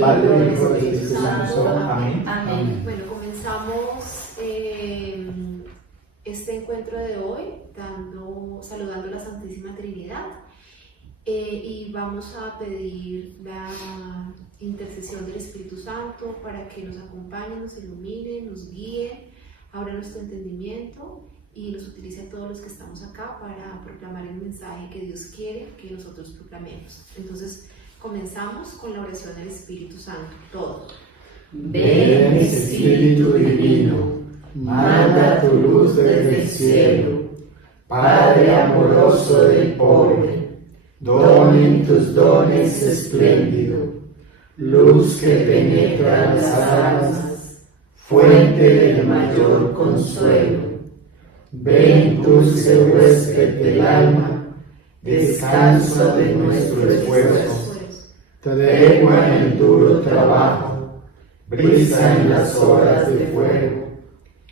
Padre, Hijo y Espíritu Santo. Amén. Amén. Bueno, comenzamos este encuentro de hoy saludando a la Santísima Trinidad y vamos a pedir la intercesión del Espíritu Santo para que nos acompañe, nos ilumine, nos guíe, abra nuestro entendimiento y nos utilice a todos los que estamos acá para proclamar el mensaje que Dios quiere que nosotros proclamemos. Entonces, comenzamos con la oración del Espíritu Santo, todos. Ven, Espíritu Divino, manda tu luz desde el cielo, Padre amoroso del pobre, donen tus dones espléndido, luz que penetra las almas, fuente del mayor consuelo. Ven, dulce huésped del alma, descanso de nuestro esfuerzo, tregua en el duro trabajo, brisa en las horas de fuego,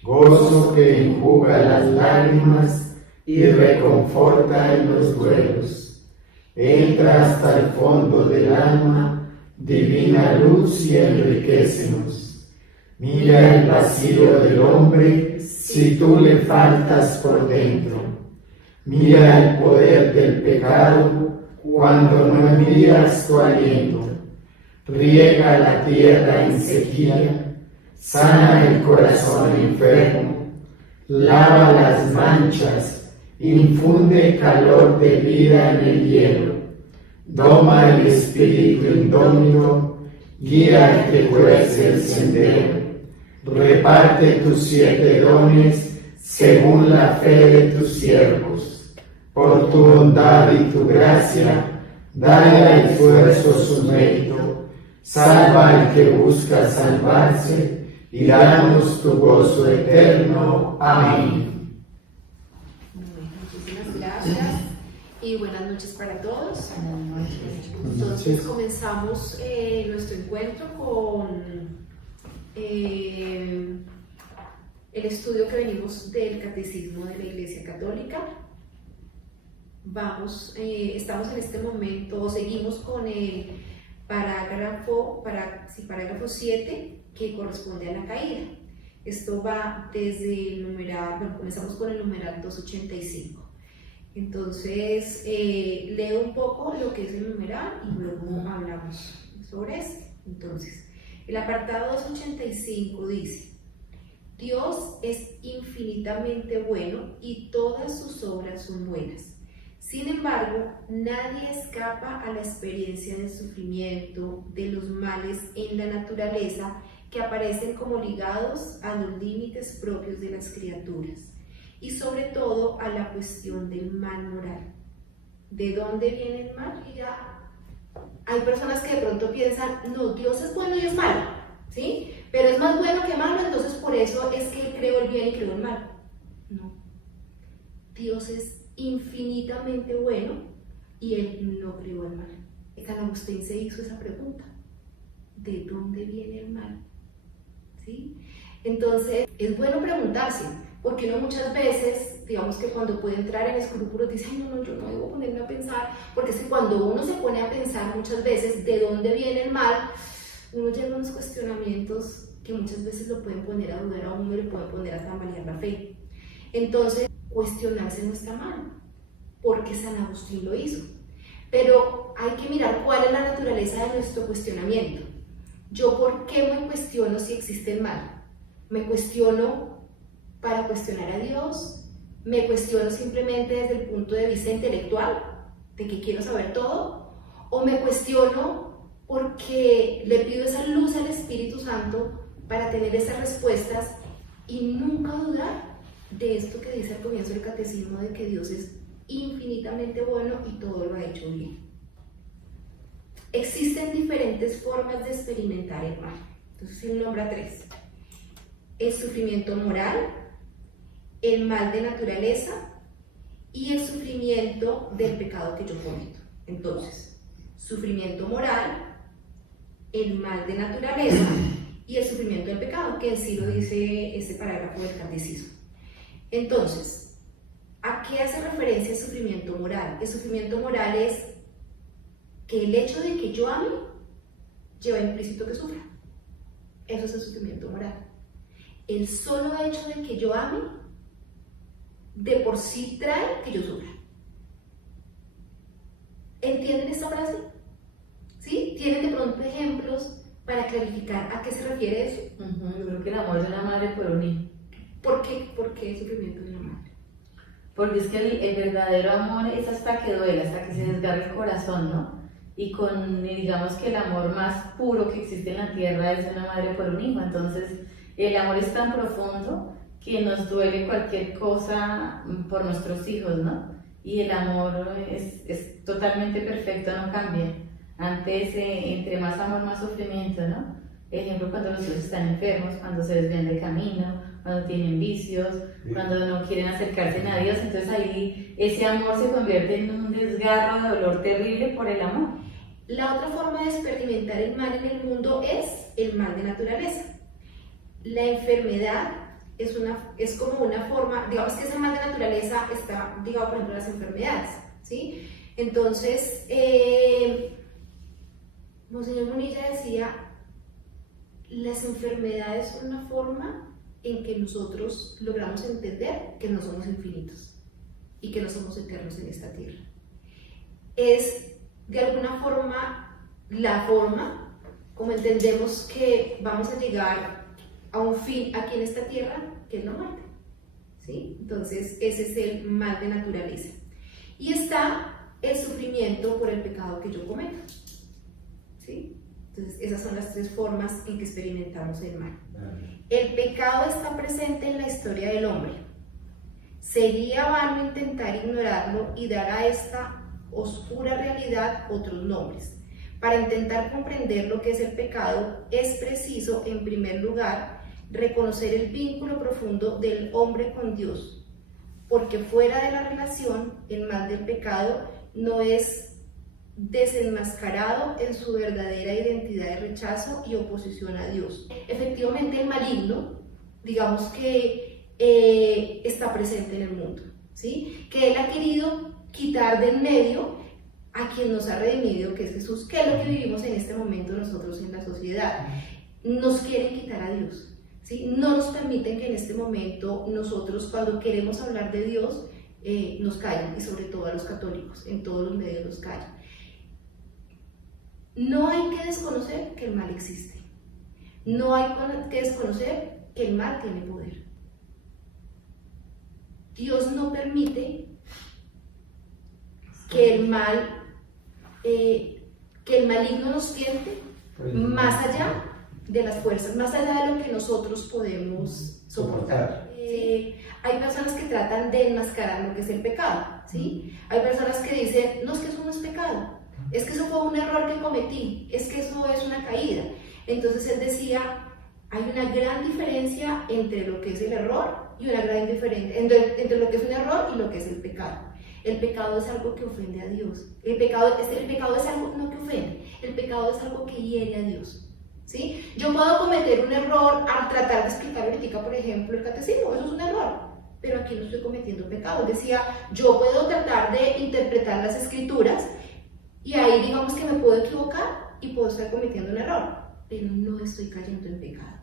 gozo que enjuga las lágrimas y reconforta en los duelos. Entra hasta el fondo del alma, divina luz, y enriquécenos. Mira el vacío del hombre si tú le faltas por dentro. Mira el poder del pecado cuando no envías tu aliento. Riega la tierra en sequía, sana el corazón enfermo, lava las manchas, infunde calor de vida en el hielo, doma el espíritu indómito, guía al que cuece el sendero, reparte tus 7 dones según la fe de tus siervos. Por tu bondad y tu gracia, dale al esfuerzo su mérito, salva al que busca salvarse y danos tu gozo eterno. Amén. Muchísimas gracias y buenas noches para todos. Entonces comenzamos nuestro encuentro con el estudio que venimos del Catecismo de la Iglesia Católica. Estamos en este momento, seguimos con el parágrafo 7, que corresponde a la caída. Esto va desde el numeral, comenzamos con el numeral 285. Entonces, leo un poco lo que es el numeral y luego hablamos sobre esto. Entonces, el apartado 285 dice: Dios es infinitamente bueno y todas sus obras son buenas. Sin embargo, nadie escapa a la experiencia del sufrimiento, de los males en la naturaleza que aparecen como ligados a los límites propios de las criaturas y sobre todo a la cuestión del mal moral. ¿De dónde viene el mal? Hay personas que de pronto piensan, no, Dios es bueno y es malo, ¿sí? Pero es más bueno que malo, entonces por eso es que Él creó el bien y creó el mal. No. Dios es infinitamente bueno y Él no creó el mal. San Agustín se hizo esa pregunta: ¿de dónde viene el mal? ¿Sí? Entonces es bueno preguntarse, porque uno muchas veces, digamos que cuando puede entrar en escrúpulos dice: ay, no, yo no debo ponerme a pensar, porque es que cuando uno se pone a pensar muchas veces de dónde viene el mal, uno llega a unos cuestionamientos que muchas veces lo pueden poner a dudar a uno y le pueden poner a tambalear la fe. Entonces, cuestionarse no está mal, porque San Agustín lo hizo. Pero hay que mirar cuál es la naturaleza de nuestro cuestionamiento. ¿Yo por qué me cuestiono si existe el mal? ¿Me cuestiono para cuestionar a Dios? ¿Me cuestiono simplemente desde el punto de vista intelectual, de que quiero saber todo? ¿O me cuestiono porque le pido esa luz al Espíritu Santo para tener esas respuestas y nunca dudar de esto que dice al comienzo del catecismo, de que Dios es infinitamente bueno y todo lo ha hecho bien? Existen diferentes formas de experimentar el mal. Entonces se nombra 3: el sufrimiento moral, el mal de naturaleza y el sufrimiento del pecado que yo cometo. Entonces, sufrimiento moral, el mal de naturaleza y el sufrimiento del pecado, que en sí lo dice este parágrafo del catecismo. Entonces, ¿a qué hace referencia el sufrimiento moral? El sufrimiento moral es que el hecho de que yo ame lleva implícito que sufra. Eso es el sufrimiento moral. El solo hecho de que yo ame, de por sí trae que yo sufra. ¿Entienden esta frase? ¿Sí? ¿Tienen de pronto ejemplos para clarificar a qué se refiere eso? Yo creo que el amor de una madre por un hijo. ¿Por qué el sufrimiento de una madre? Porque es que el verdadero amor es hasta que duele, hasta que se desgarre el corazón, ¿no? Y digamos que el amor más puro que existe en la tierra es de una madre por un hijo. Entonces, el amor es tan profundo que nos duele cualquier cosa por nuestros hijos, ¿no? Y el amor es totalmente perfecto, no cambia. Antes, entre más amor, más sufrimiento, ¿no? Ejemplo, cuando los hijos están enfermos, cuando se desvían de camino, cuando tienen vicios, cuando no quieren acercarse a Dios, entonces ahí ese amor se convierte en un desgarro de dolor terrible por el amor. La otra forma de experimentar el mal en el mundo es el mal de naturaleza. La enfermedad es como una forma, digamos que ese mal de naturaleza está ligado, por ejemplo, a las enfermedades, ¿sí? Entonces, Monseñor Munilla decía, las enfermedades son una forma en que nosotros logramos entender que no somos infinitos y que no somos eternos en esta tierra. Es de alguna forma la forma como entendemos que vamos a llegar a un fin aquí en esta tierra, que es la muerte, ¿sí? Entonces ese es el mal de naturaleza. Y está el sufrimiento por el pecado que yo cometo, ¿sí? Entonces esas son las tres formas en que experimentamos el mal. El pecado está presente en la historia del hombre. Sería vano intentar ignorarlo y dar a esta oscura realidad otros nombres. Para intentar comprender lo que es el pecado, es preciso, en primer lugar, reconocer el vínculo profundo del hombre con Dios, porque fuera de la relación, el mal del pecado no es desenmascarado en su verdadera identidad de rechazo y oposición a Dios. Efectivamente, el maligno, digamos que está presente en el mundo, ¿sí? Que él ha querido quitar del medio a quien nos ha redimido, que es Jesús, que es lo que vivimos en este momento nosotros en la sociedad. Nos quieren quitar a Dios, ¿sí? No nos permiten que en este momento nosotros, cuando queremos hablar de Dios, nos callen, y sobre todo a los católicos, en todos los medios nos callan. No hay que desconocer que el mal existe. No hay que desconocer que el mal tiene poder. Dios no permite que el mal, que el maligno nos tiente más allá de las fuerzas, más allá de lo que nosotros podemos soportar. Hay personas que tratan de enmascarar lo que es el pecado, ¿sí? Hay personas que dicen, no, es que eso no es pecado, es que eso fue un error que cometí, es que eso es una caída. Entonces él decía, hay una gran diferencia entre lo que es el error y una gran diferencia entre lo que es un error y lo que es el pecado. El pecado es algo que ofende a Dios. El pecado es algo no que ofende, el pecado es algo que hiere a Dios, ¿sí? Yo puedo cometer un error al tratar de explicar ahorita, por ejemplo, el catecismo, eso es un error, pero aquí no estoy cometiendo pecado. Decía, yo puedo tratar de interpretar las escrituras y ahí digamos que me puedo equivocar y puedo estar cometiendo un error, pero no estoy cayendo en pecado.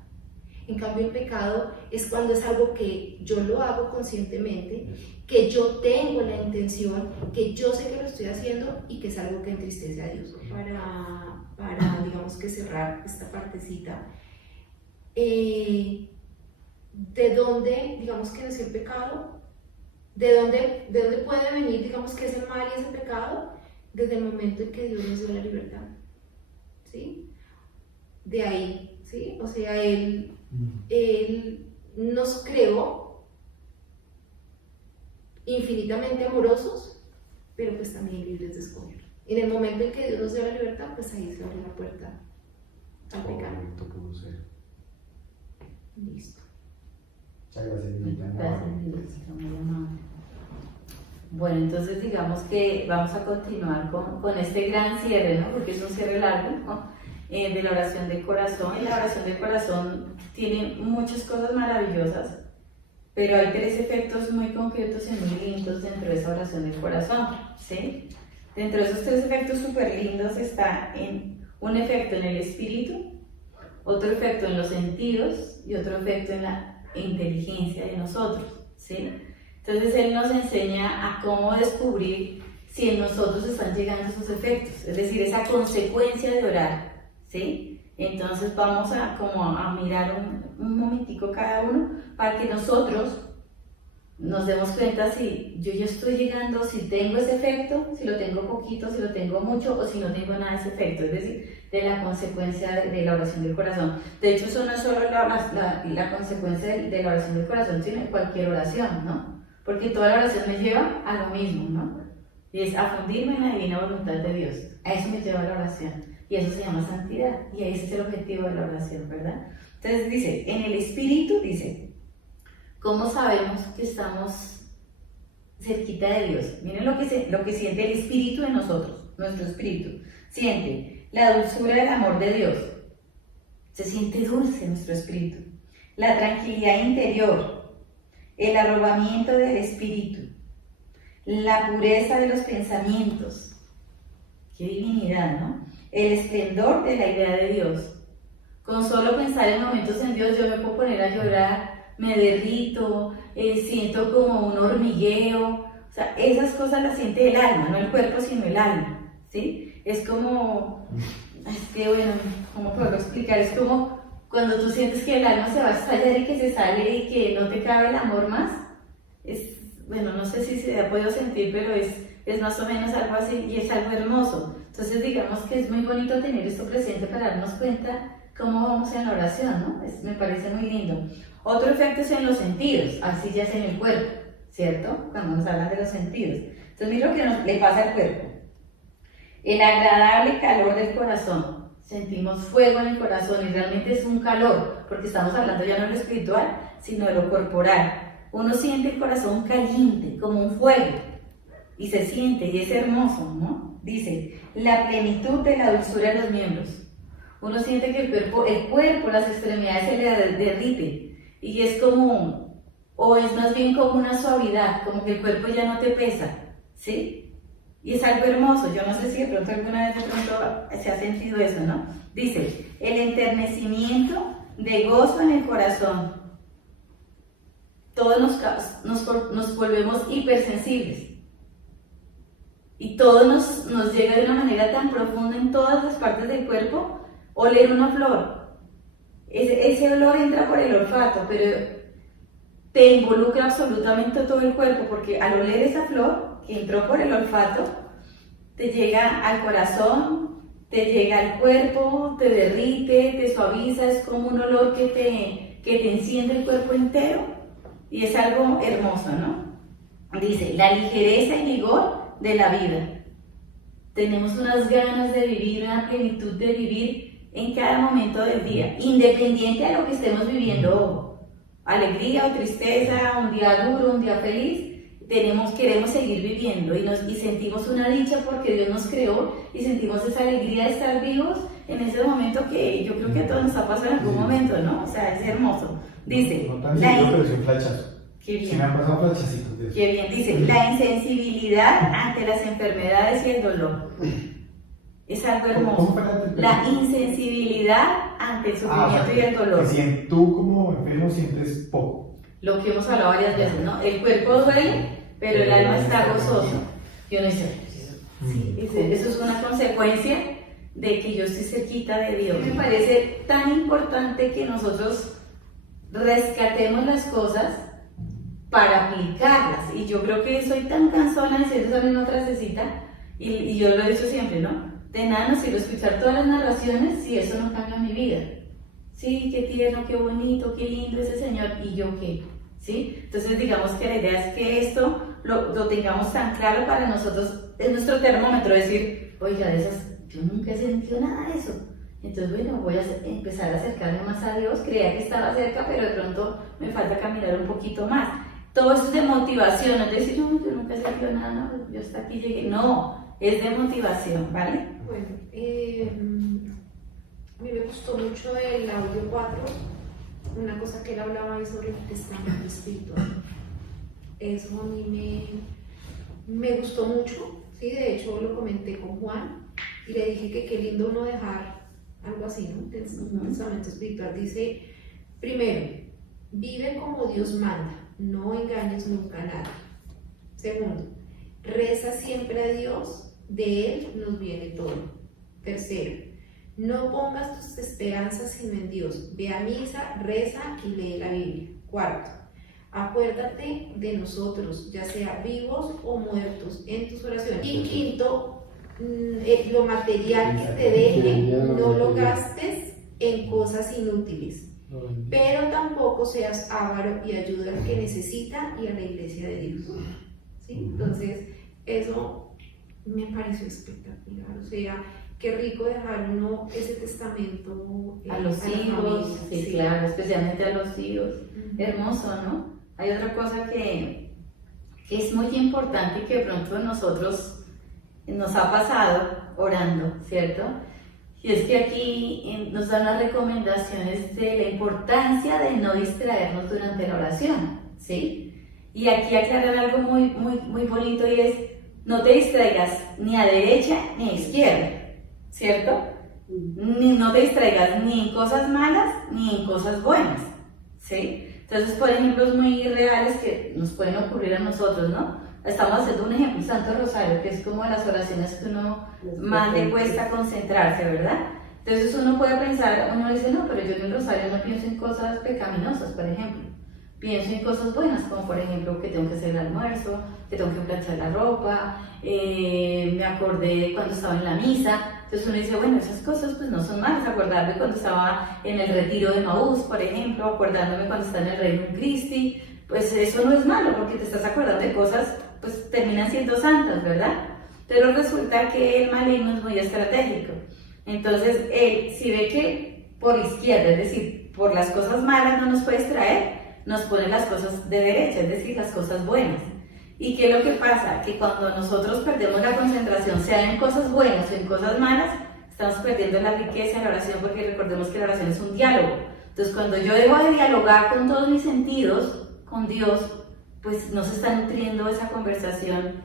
En cambio, el pecado es cuando es algo que yo lo hago conscientemente, que yo tengo la intención, que yo sé que lo estoy haciendo y que es algo que entristece a Dios. Para digamos que cerrar esta partecita, ¿de dónde, digamos que nació el pecado? ¿De dónde puede venir, digamos que ese mal y ese pecado? Desde el momento en que Dios nos dio la libertad, ¿sí? De ahí, ¿sí? O sea, Él nos creó infinitamente amorosos, pero pues también libres de escoger. En el momento en que Dios nos dio la libertad, pues ahí se abre la puerta al pecado. Listo. Muchas gracias, Lilita. Gracias, muy amable. Bueno, entonces digamos que vamos a continuar con este gran cierre, ¿no? Porque es un cierre largo, ¿no? De la oración del corazón. Y la oración del corazón tiene muchas cosas maravillosas, pero hay tres efectos muy concretos y muy lindos dentro de esa oración del corazón, ¿sí? Dentro de esos tres efectos súper lindos está en un efecto en el espíritu, otro efecto en los sentidos y otro efecto en la inteligencia de nosotros, ¿sí? Entonces Él nos enseña a cómo descubrir si en nosotros están llegando esos efectos, es decir, esa consecuencia de orar, ¿sí? Entonces vamos a mirar un momentico cada uno para que nosotros nos demos cuenta si yo ya estoy llegando, si tengo ese efecto, si lo tengo poquito, si lo tengo mucho o si no tengo nada de ese efecto, es decir, de la consecuencia de la oración del corazón. De hecho, eso no es solo la consecuencia de la oración del corazón, sino de cualquier oración, ¿no? Porque toda la oración me lleva a lo mismo, ¿no? Y es a fundirme en la divina voluntad de Dios. A eso me lleva la oración. Y eso se llama santidad. Y ese es el objetivo de la oración, ¿verdad? Entonces dice, en el espíritu dice, ¿cómo sabemos que estamos cerquita de Dios? Miren lo que siente el espíritu de nosotros, nuestro espíritu. Siente la dulzura del amor de Dios. Se siente dulce nuestro espíritu. La tranquilidad interior, el arrobamiento del espíritu, la pureza de los pensamientos. Qué divinidad, ¿no? El esplendor de la idea de Dios. Con solo pensar en momentos en Dios, yo me puedo poner a llorar, me derrito, siento como un hormigueo, o sea, esas cosas las siente el alma, no el cuerpo, sino el alma, ¿sí? Es como, es que bueno, ¿cómo puedo explicar? Es como cuando tú sientes que el alma se va a estallar y que se sale y que no te cabe el amor más, bueno, no sé si se ha podido sentir, pero es más o menos algo así y es algo hermoso. Entonces digamos que es muy bonito tener esto presente para darnos cuenta cómo vamos en la oración, ¿no? Me parece muy lindo. Otro efecto es en los sentidos, así ya es en el cuerpo, ¿cierto? Cuando nos hablan de los sentidos. Entonces mira lo que le pasa al cuerpo. El agradable calor del corazón. Sentimos fuego en el corazón y realmente es un calor, porque estamos hablando ya no de lo espiritual, sino de lo corporal. Uno siente el corazón caliente, como un fuego, y se siente, y es hermoso, ¿no? Dice, la plenitud de la dulzura de los miembros. Uno siente que el cuerpo, las extremidades se le derriten. Y es como, o es más bien como una suavidad, como que el cuerpo ya no te pesa, ¿sí? Y es algo hermoso, yo no sé si de pronto alguna vez se ha sentido eso, ¿no? Dice, el enternecimiento de gozo en el corazón. Todos nos volvemos hipersensibles. Y todo nos llega de una manera tan profunda en todas las partes del cuerpo, oler una flor. Ese olor entra por el olfato, pero te involucra absolutamente todo el cuerpo, porque al oler esa flor que entró por el olfato, te llega al corazón, te llega al cuerpo, te derrite, te suaviza, es como un olor que te enciende el cuerpo entero y es algo hermoso, ¿no? Dice, la ligereza y vigor de la vida. Tenemos unas ganas de vivir, una plenitud de vivir en cada momento del día, independiente de lo que estemos viviendo, alegría o tristeza, un día duro, un día feliz, queremos seguir viviendo y sentimos una dicha porque Dios nos creó y sentimos esa alegría de estar vivos en ese momento que yo creo que a todos nos ha pasado en algún momento, ¿no? O sea, es hermoso. Dice, no tan seguido, pero sí un flachazo. Qué bien. Sí me han pasado flachacitos de eso. Qué bien, dice, la insensibilidad ante las enfermedades y el dolor. Es algo hermoso. La insensibilidad ante el sufrimiento y el dolor. Que tú como enfermo sientes poco. Lo que hemos hablado varias veces, ¿no? El cuerpo duele, pero el alma está gozoso. Yo no sé. Sí, eso es una consecuencia de que yo estoy cerquita de Dios. Me parece tan importante que nosotros rescatemos las cosas para aplicarlas. Y yo creo que soy tan cansona de decir esa misma frasecita, y yo lo he dicho siempre, ¿no? De nada nos sirve escuchar todas las narraciones si eso no cambia mi vida. Sí, qué tierno, qué bonito, qué lindo ese Señor, ¿y yo qué? ¿Sí? Entonces digamos que la idea es que esto lo tengamos tan claro para nosotros, es nuestro termómetro, decir, oiga, yo nunca he sentido nada de eso. Entonces, bueno, voy a empezar a acercarme más a Dios, creía que estaba cerca, pero de pronto me falta caminar un poquito más. Todo eso es de motivación, no es decir, no, yo nunca he sentido nada, no, yo hasta aquí llegué. No, es de motivación, ¿vale? Bueno, a mí me gustó mucho el audio 4, una cosa que él hablaba ahí sobre el testamento espiritual. Eso a mí me gustó mucho, ¿sí? De hecho lo comenté con Juan, y le dije que qué lindo uno dejar algo así, ¿no? Un testamento espiritual. Dice, primero, vive como Dios manda, no engañes nunca a nadie. Segundo, reza siempre a Dios, de Él nos viene todo. Tercero, no pongas tus esperanzas sino en Dios, ve a misa, reza y lee la Biblia. Cuarto, acuérdate de nosotros, ya sea vivos o muertos, en tus oraciones. Y quinto, lo material que te deje, no lo gastes en cosas inútiles, pero tampoco seas avaro y ayuda al que necesita y a la iglesia de Dios. ¿Sí? Entonces, eso me pareció espectacular. O sea, qué rico dejar uno ese testamento a los hijos, sí, claro, especialmente a los hijos. Hermoso, ¿no? Hay otra cosa que es muy importante y que de pronto nosotros nos ha pasado orando, ¿cierto? Y es que aquí nos dan las recomendaciones de la importancia de no distraernos durante la oración, ¿sí? Y aquí aclaran algo muy, muy, muy bonito y es, no te distraigas ni a derecha ni a izquierda, ¿cierto? No te distraigas ni en cosas malas ni en cosas buenas, ¿sí? Entonces, por ejemplos muy reales que nos pueden ocurrir a nosotros, ¿no? Estamos haciendo un ejemplo, Santo Rosario, que es como las oraciones que uno más le cuesta concentrarse, ¿verdad? Entonces uno puede pensar, uno dice, no, pero yo en el Rosario no pienso en cosas pecaminosas, por ejemplo. Pienso en cosas buenas, como por ejemplo que tengo que hacer el almuerzo, que tengo que planchar la ropa, me acordé cuando estaba en la misa. Entonces uno dice, bueno, esas cosas pues no son malas, acordarme cuando estaba en el retiro de Maús, por ejemplo, acordándome cuando está en el Reino Christi, pues eso no es malo, porque te estás acordando de cosas, pues terminan siendo santas, ¿verdad? Pero resulta que el maligno es muy estratégico. Entonces, él, si ve que por izquierda, es decir, por las cosas malas no nos puede distraer, nos pone las cosas de derecha, es decir, las cosas buenas. ¿Y qué es lo que pasa? Que cuando nosotros perdemos la concentración, sea en cosas buenas o en cosas malas, estamos perdiendo la riqueza de la oración, porque recordemos que la oración es un diálogo. Entonces, cuando yo dejo de dialogar con todos mis sentidos, con Dios, pues no se está nutriendo esa conversación,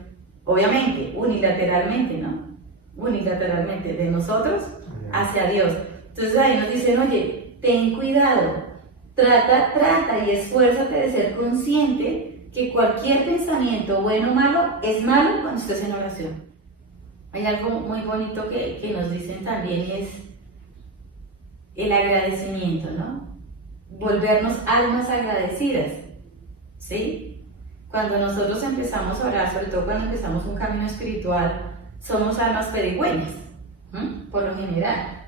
obviamente, unilateralmente, ¿no? Unilateralmente, de nosotros hacia Dios. Entonces ahí nos dicen, oye, ten cuidado, trata y esfuérzate de ser consciente que cualquier pensamiento, bueno o malo, es malo cuando estés en oración. Hay algo muy bonito que nos dicen también, es el agradecimiento, ¿no? Volvernos almas agradecidas, ¿sí? Cuando nosotros empezamos a orar, sobre todo cuando empezamos un camino espiritual, somos almas pedigüeñas, por lo general.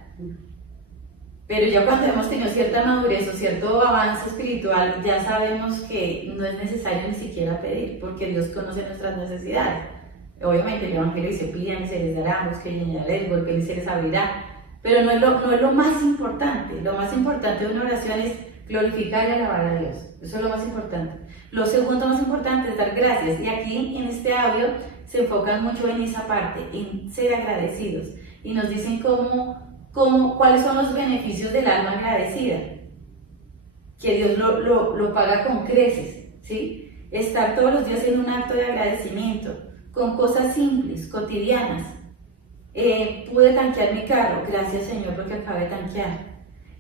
Pero ya cuando hemos tenido cierta madurez o cierto avance espiritual, ya sabemos que no es necesario ni siquiera pedir, porque Dios conoce nuestras necesidades. Obviamente el Evangelio dice, pidan y se les dará, busquen y hallaréis, golpeen y se les abrirá. Pero no es lo más importante. Lo más importante de una oración es glorificar y alabar a Dios. Eso es lo más importante. Lo segundo más importante es dar gracias. Y aquí en este audio se enfocan mucho en esa parte, en ser agradecidos. Y nos dicen cuáles son los beneficios del alma agradecida. Que Dios lo paga con creces, ¿sí? Estar todos los días en un acto de agradecimiento, con cosas simples, cotidianas. Pude tanquear mi carro, gracias Señor porque acabé de tanquear.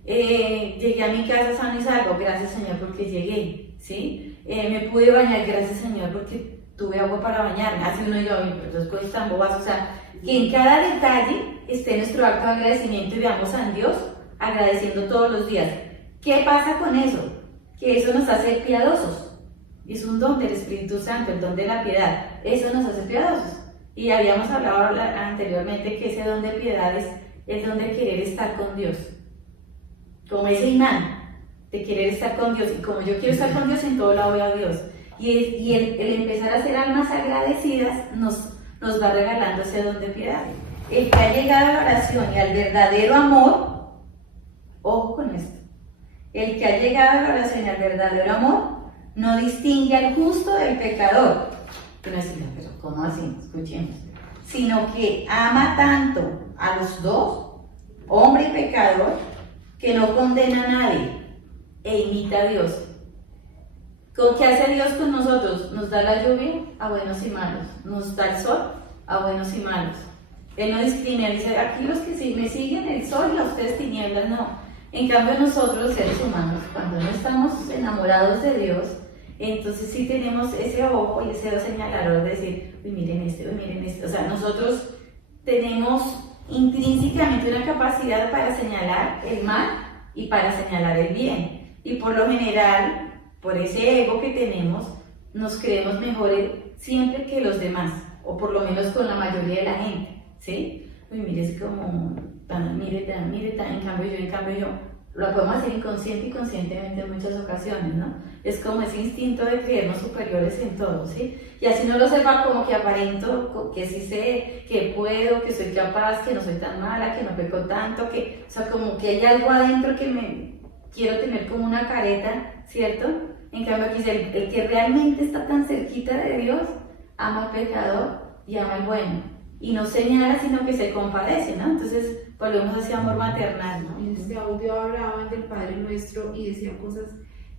Llegué a mi casa sano y salvo, gracias Señor porque llegué, ¿sí? Me pude bañar, gracias Señor porque tuve agua para bañarme. Así uno diga, entonces cosas tan bobas, o sea, que en cada detalle esté nuestro acto de agradecimiento y veamos a Dios agradeciendo todos los días. ¿Qué pasa con eso? Que eso nos hace piadosos. Es un don del Espíritu Santo, el don de la piedad. Eso nos hace piadosos. Y habíamos hablado anteriormente que ese don de piedad es el don de querer estar con Dios. Como ese imán de querer estar con Dios. Y como yo quiero estar con Dios, en todo lado veo a Dios. Y el empezar a ser almas agradecidas nos va regalando ese don de piedad. El que ha llegado a la oración y al verdadero amor, ojo con esto, el que ha llegado a la oración y al verdadero amor, no distingue al justo del pecador. Pero decimos, pero ¿cómo así? Escuchemos. Sino que ama tanto a los dos, hombre y pecador, que no condena a nadie e imita a Dios. ¿Qué hace Dios con nosotros? Nos da la lluvia a buenos y malos, nos da el sol a buenos y malos. Él no discrimina, dice, aquí los que sí me siguen el sol y a ustedes tinieblas, no. En cambio nosotros, los seres humanos, cuando no estamos enamorados de Dios, entonces sí tenemos ese ojo y ese dedo señalador de decir, uy, miren este. O sea, nosotros tenemos intrínsecamente una capacidad para señalar el mal y para señalar el bien. Y por lo general, por ese ego que tenemos, nos creemos mejores siempre que los demás, o por lo menos con la mayoría de la gente, ¿sí? Uy, mire, es como, mire, en cambio yo, lo podemos hacer inconsciente y conscientemente en muchas ocasiones, ¿no? Es como ese instinto de creernos superiores en todo, ¿sí? Y así no lo sepa, como que aparento, que sí sé, que puedo, que soy capaz, que no soy tan mala, que no peco tanto, que, o sea, como que hay algo adentro que me quiero tener como una careta, ¿cierto? En cambio aquí dice, el que realmente está tan cerquita de Dios, ama al pecador y ama al bueno. Y no señala, sino que se compadece, ¿no? Entonces volvemos a ese amor maternal, ¿no? En este audio hablaban del Padre Nuestro y decían cosas,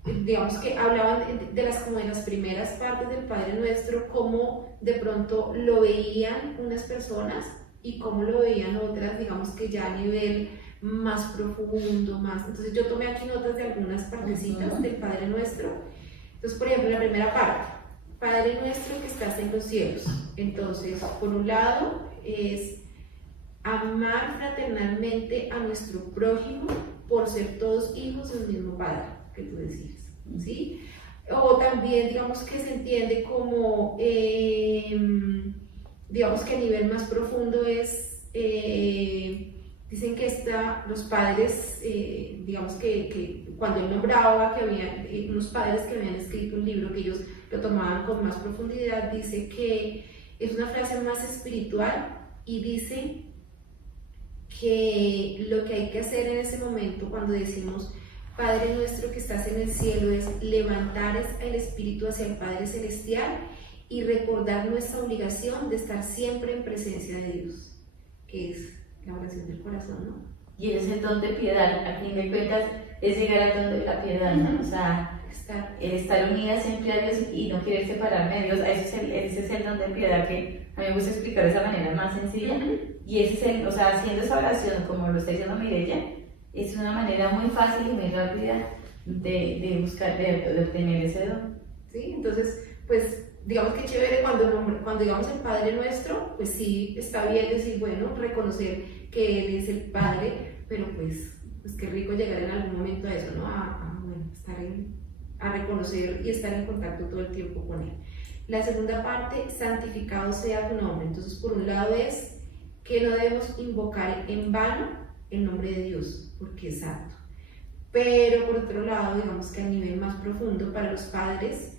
digamos que hablaban de las primeras partes del Padre Nuestro, cómo de pronto lo veían unas personas y cómo lo veían otras, digamos que ya a nivel más profundo, más. Entonces yo tomé aquí notas de algunas partecitas del Padre Nuestro. Entonces, por ejemplo, la primera parte, Padre Nuestro que estás en los cielos. Entonces, por un lado es amar fraternalmente a nuestro prójimo por ser todos hijos del mismo Padre, que tú decías, ¿sí? O también, digamos que se entiende como, digamos que a nivel más profundo es, dicen que los padres, digamos que cuando él nombraba que había unos padres que habían escrito un libro, que ellos lo tomaban con más profundidad, dice que es una frase más espiritual y dice que lo que hay que hacer en ese momento cuando decimos Padre nuestro que estás en el cielo es levantar el espíritu hacia el Padre Celestial y recordar nuestra obligación de estar siempre en presencia de Dios, que es la oración del corazón, ¿no? Y ese es el don de piedad, a fin de cuentas es llegar al don de la piedad, ¿no? O sea, estar unida siempre a Dios y no querer separarme de Dios, ese es el don de piedad que a mí me gusta explicar de esa manera más sencilla. Y ese es o sea, haciendo esa oración, como lo está diciendo Mireya, es una manera muy fácil y muy rápida de buscar, de obtener ese don. Sí, entonces, pues, digamos que chévere cuando digamos el Padre Nuestro, pues sí, está bien decir, bueno, reconocer que Él es el Padre, pero pues qué rico llegar en algún momento a eso, ¿no? Bueno, a reconocer y estar en contacto todo el tiempo con Él. La segunda parte, santificado sea tu nombre. Entonces, por un lado es que no debemos invocar en vano el nombre de Dios, porque es santo. Pero por otro lado, digamos que a nivel más profundo para los padres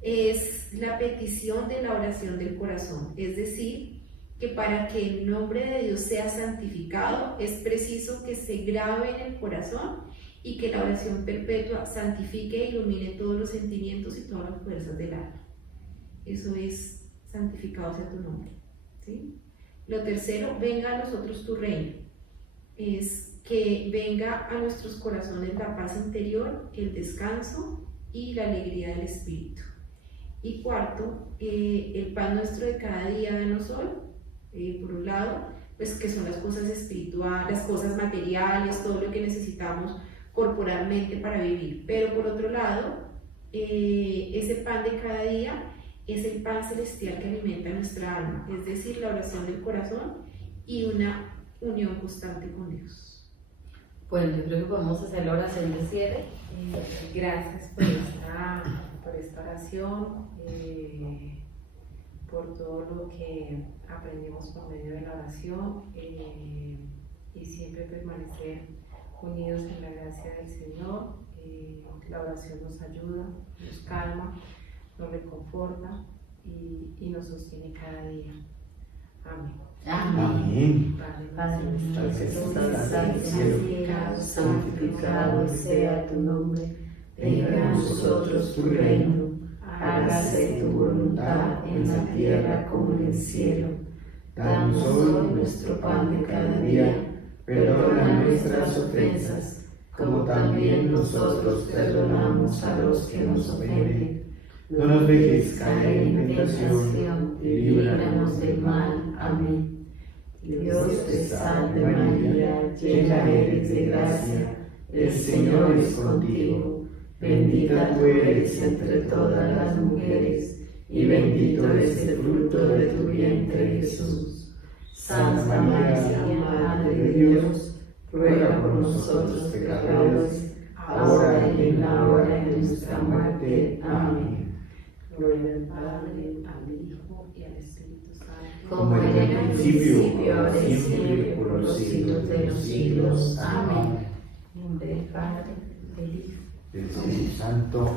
es la petición de la oración del corazón, es decir, que para que el nombre de Dios sea santificado es preciso que se grabe en el corazón y que la oración perpetua santifique e ilumine todos los sentimientos y todas las fuerzas del alma. Eso es santificado sea tu nombre, ¿sí? Lo tercero, venga a nosotros tu reino, es que venga a nuestros corazones la paz interior, el descanso y la alegría del espíritu. Y cuarto, el pan nuestro de cada día danos hoy, por un lado, pues que son las cosas espirituales, las cosas materiales, todo lo que necesitamos corporalmente para vivir. Pero por otro lado, ese pan de cada día es el pan celestial que alimenta nuestra alma, es decir, la oración del corazón y una unión constante con Dios. Bueno, yo creo que podemos hacer la oración de cierre. Gracias por esta oración, por todo lo que aprendimos por medio de la oración y siempre permanecer unidos en la gracia del Señor. La oración nos ayuda, nos calma, nos reconforta y nos sostiene cada día. Amén. Amén. Padre nuestro que estás en el cielo, santificado sea tu nombre. Venga a nosotros tu reino. Hágase tu voluntad en la tierra como en el cielo. Danos hoy nuestro pan de cada día. Perdona nuestras ofensas, como también nosotros perdonamos a los que nos ofenden. No nos dejes caer Caer en en tentación tentación y y líbranos del mal. Amén. Dios te salve María, llena eres de gracia, el Señor es contigo. Bendita tú eres entre todas las mujeres, y bendito es el fruto de tu vientre Jesús. Santa María, Madre de Dios, ruega por nosotros pecadores, ahora y en la hora de nuestra muerte. Amén. Gloria al Padre, al Hijo y al Espíritu Santo. como era en el principio, ahora y siempre, por los siglos de los siglos. Amén. En nombre del Padre, del Hijo. del Espíritu Santo.